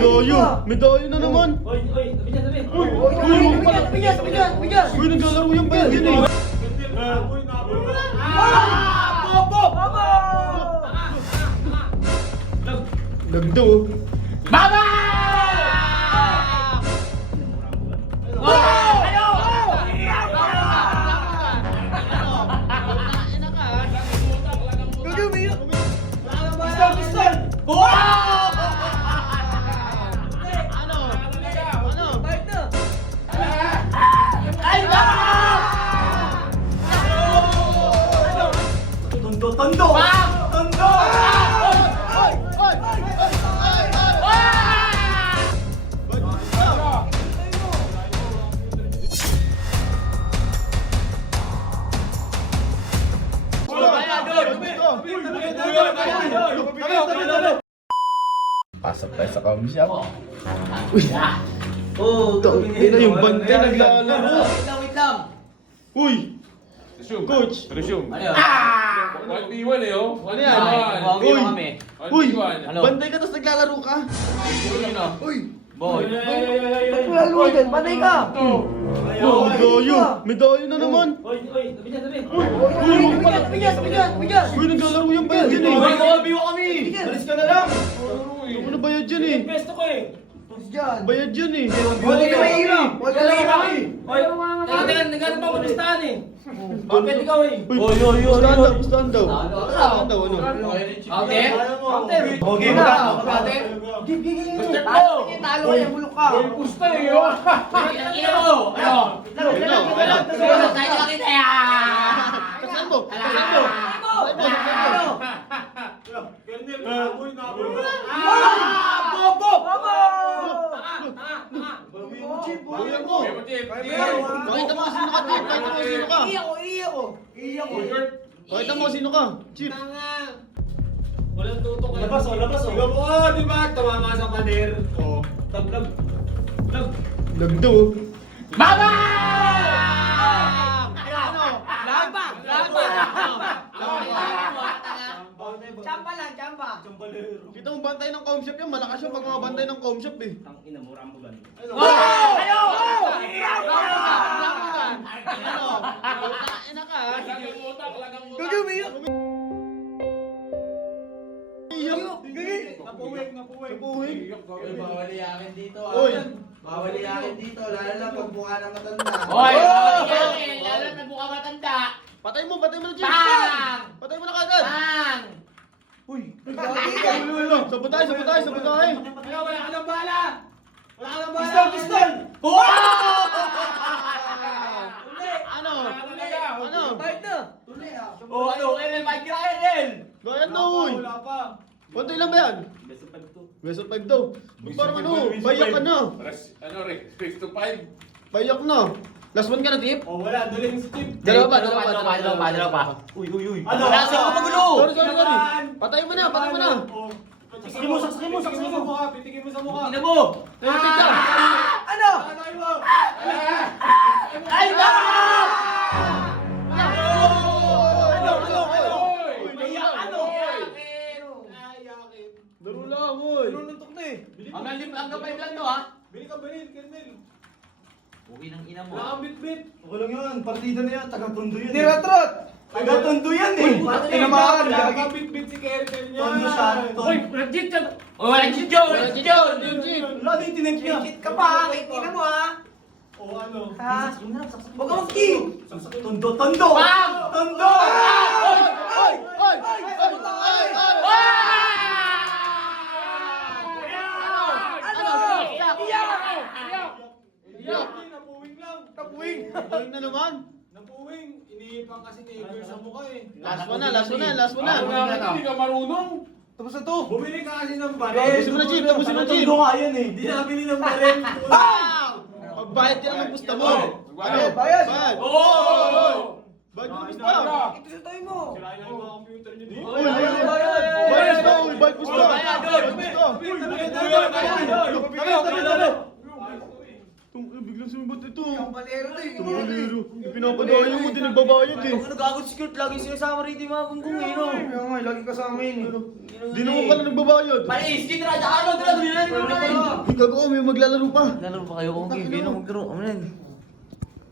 Medalyo! Medalyo na naman! Oy, tabi dyan, tabi. Uy, naglalaro yung bayan dyan eh! Nagdo! Baba! Tondo! Pasok tayo sa coffee shop. Oh, Ina yung bantay naglalaro. Wait lang. Uy! Resume. Coach! Resume. Ano yun? 1v1 eh oh. Ano yan? Buwagi Uy! mo kami. Uy! 1v1. Ano? Bantay ka tapos naglalaro ka? Sino? Uy! Boy. Naglalaro dyan, bantay ka! Oh, medalyo! Medalyo na naman! Oy, tabi dyan, tabi. Uy, naglalaro yung bayan dyan eh! Biwa kami! Alis ka na lang! Ano na bayad dyan eh? Pesto ko eh. Bayad dyan eh! Buwagi ka mahirap! Oy, teka, naghanap ako ng listahan eh. Bakit ikaw eh? Uy! Stand daw! Stand daw, ano? Ate? Okay mo ka! Talo ka yung bulok ka! Pusta eh oh. Ina mo! Ano? Tayo ka kita yan! Saan mo? Saan mo? Bayan mo! Pakita mo sino ka, Chip! Pakita mo sino ka! Pakita mo sino ka, Chip! Walang tutok eh. Labas. Di ba? Tumama sa pader. Oh. Lag. Lagdo! Baba! Kita mo bantay ng com shop yan, malakas siya pag mga bantay ng com shop eh. Ina mo, rambulan. Ina ka! Lagang utak. Napuwing! Bawal iyakin dito. Uy! Bawal iyakin dito. Lalo na pag mukha ng matanda. Hoy! Lalo na buka matanda! Patay mo na Chip! Bang! Patay mo na kagad! Bang! Uy! Sabot tayo! Wala ka ng bala! Pistol! Ano? Oh, ano? Ellen, Mike Ellen! Bayan na uy! Wala pa. Bantay lang ba yan? Best of 5 to. Best of 5 daw. Parang ano, bayak ka na. Ano Rick? 5 to 5? Bayak na. Last one ka na, Tip? Oh, wala. Duling si Chip. Dalawa pa. Uy. Ano? Wala siya ako magulo! Sorry. Patay mo na. Oh. Saksakay mo sa mukha. Pitikin mo sa mukha. Ina mo! Teka ka. Tatay mo! Ay, baka! Laro lang, uy. Ang gabay lang to, ha? Bili ka, Kernel. Uwi ng ina mo. Wala kang bit-bit. Okay lang yan, partida na yan, taga-tondo yan. Tira, trot! Taga-tondo yan eh! Tinamaan, Wala gagi. kang bit-bit si Kernel niya. Tondo siya, Oy, tondo. legit yan. Oh, walang si John! Walang si John! Wala na yung tinag niya. Ka pa! Ina mo, ha? O ano? Huwag ka mag-kill! Tondo, tondo! Bang! Tondo! Napuwing lang. Tapuwing. Tapuwing na naman. Napuwing. Iniipang kasi ni Ever sa mukha eh. Last one na. Hindi ka marunong. Tapos na to. Bumili ka kasi ng baril. Tapusin mo na, Chip. Tapusin mo, Chip. Tondo nga yan eh. Hindi nabili ng baril. Magbayad ka lang ng gusto mo. Bayad. Bayad. Oh! Bayad mo gusto. Sirayan yung mga computer niyo dito. Uy, bayad gusto. Uy, bayad gusto. Bayad, Biglang sumibat ito. Tumalero. Ipinapadayo mo, di nagbabayad eh. Ano gagawin si Kurt? Lagi sinasama rin yung mga gunggong eh, no? Kaya nga, lagi kasama yun eh. Di naman pala nagbabayad. Malis! Kitra! Ano? Dala! Dali na! Gago, may maglalaro pa. Lalaro pa kayo kung game. Kayo na maglaro. Ano yan?